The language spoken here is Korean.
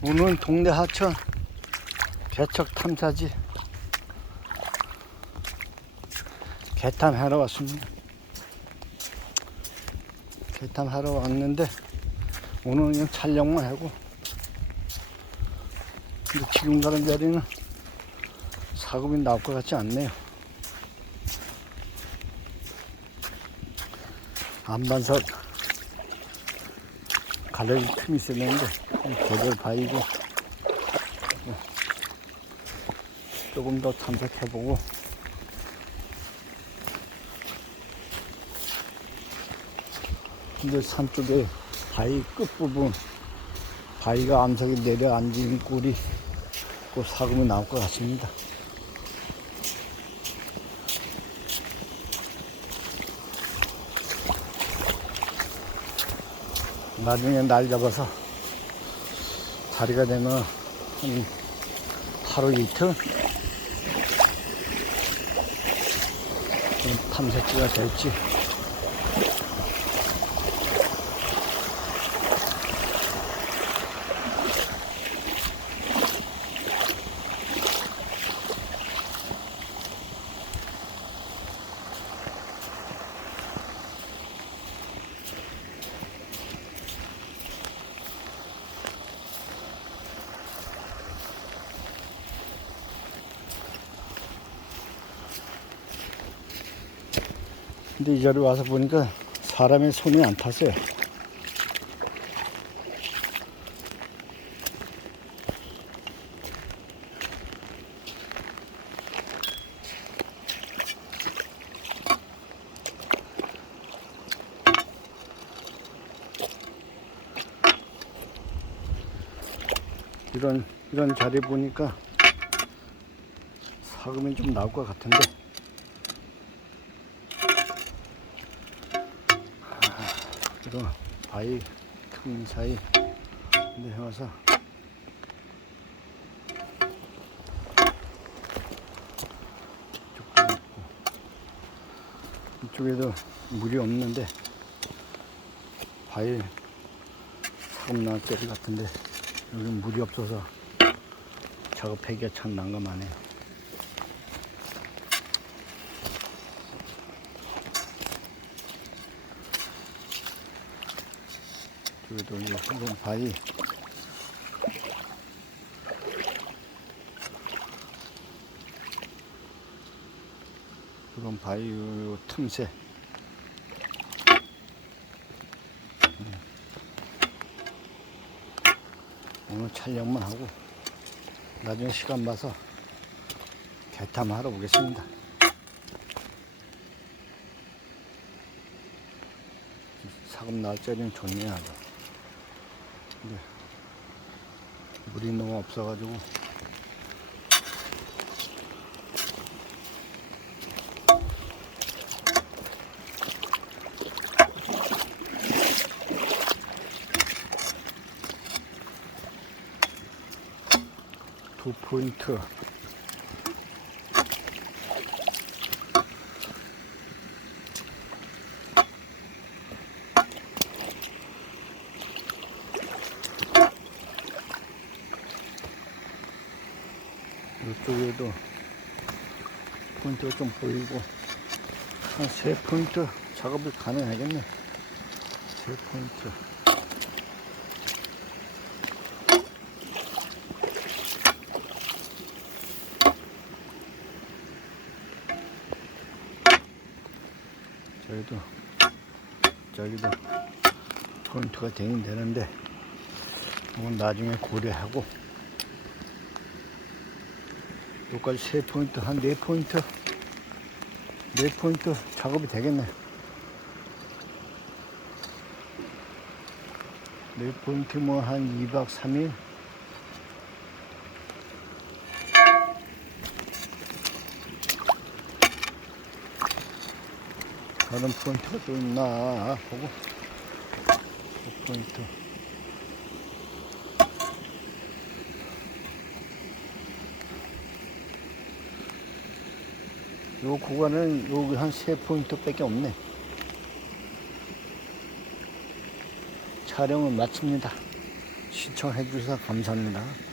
오늘은 동네 하천 개척 탐사지 개탐하러 왔습니다. 개탐하러 왔는데 오늘은 그냥 촬영만 하고 근데 지금 가는 자리는 사고이 나올 것 같지 않네요. 안반석 가려질 틈이 있었는데 개별 바위고 조금 더 탐색해보고. 근데 산 쪽에 바위 끝부분 바위가 암석이 내려앉은 꼴이 꼭 사금이 나올 것 같습니다. 나중에 날 잡아서 자리가 되면 한 하루 이틀? 좀 탐색지가 될지 근데 이 자리 와서 보니까 사람의 손이 안 탔어요. 이런 이런 자리 보니까 사금이 좀 나올 것 같은데 이거 바위 틈 사이 해와서. 이쪽도 있고. 이쪽에도 물이 없는데 바위 사금 나올 때리 같은데 여기 물이 없어서 작업하기가 참 난감하네 그래도 이 한번 바위 그런 바위 요 틈새 음. 오늘 촬영만 하고 나중에 시간 봐서 개탐하러 오겠습니다. 사금 자리는 좋네요 아주. 근데 물이 너무 없어가지고. 두 포인트 이쪽에도 포인트가 좀 보이고 한 세 포인트 작업이 가능하겠네. 세 포인트. 저기도 저기도 포인트가 되긴 되는데 이건 나중에 고려하고 여기까지 세 포인트 한 네 포인트 네 포인트 작업이 되겠네. 네 포인트 뭐 한 2박 3일. 다른 포인트가 또 있나? 보고. 그 포인트 요 구간은 여기 한 세 포인트 밖에 없네. 촬영을 마칩니다. 시청해 주셔서 감사합니다.